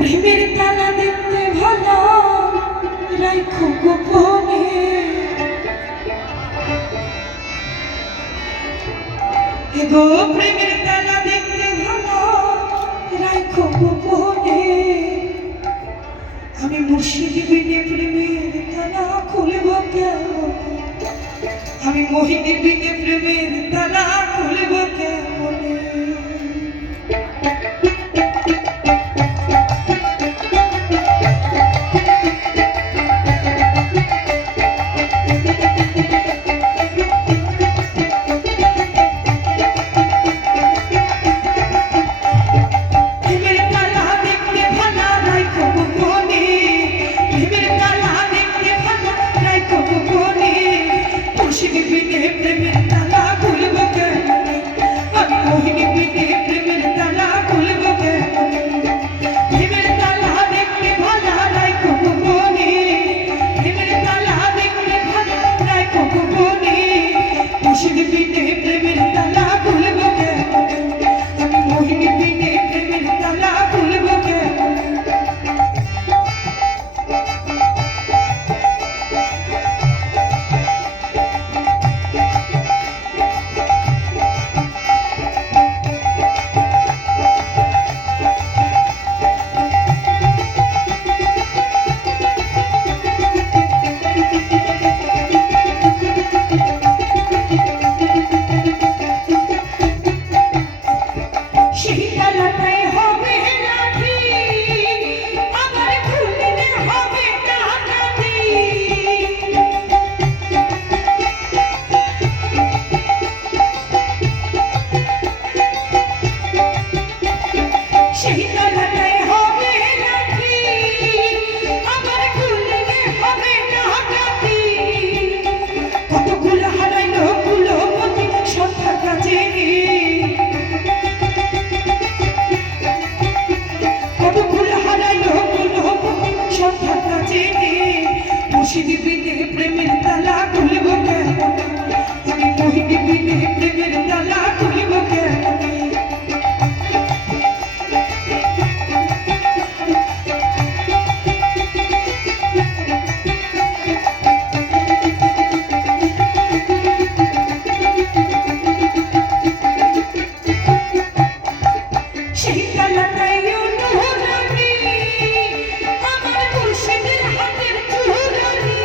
প্রেমের তালা দেখতে ভালো রাইখো গোপনে, এগো প্রেমের তালা দেখতে ভালো রাইখো গোপনে। আমি মুর্শিদ বিনে প্রেমের তালা খুলব কেমন, আমি মোহিনী বিনে প্রেমের তালা খুলব কেমনে। মুর্শিদ বিনে প্রেমের তালা খুলব কেমন, আমি মোহিনী বিনে প্রেমের তালা খুলব কেমন। সেই তালাটাই অনুরানী আমার মুর্শিদের হাতের চুরানি,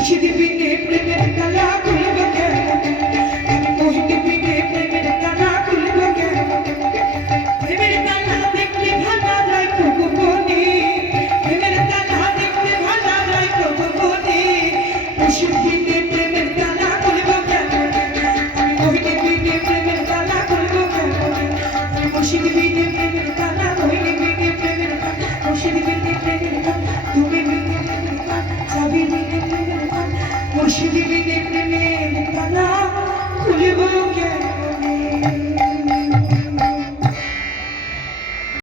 মুর্শিদ বিনে প্রেমের তালা খুলব কেমনে আমি মোহিনী বিনে প্রেমের তালা খুলব কেমনে প্রেমের তালা দেখতে ভালো যায় খুব গোপনে প্রেমের তালা দেখতে ভালো যায় খুব গোপনে মুর্শিদ বিনে প্রেমের তালা খুলব কেমনে আমি মোহিনী বিনে প্রেমের তালা খুলব কেমনে আমি মুর্শিদ বিনে প্রেমের তালা মোহিনী বিনে প্রেমের তালা মুর্শিদ বিনে প্রেমের তালা তুমি বিনে প্রেমের তালা চাবি বিনে প্রেমের তালা মুর্শিদ বিনে প্রেমের তালা খুলব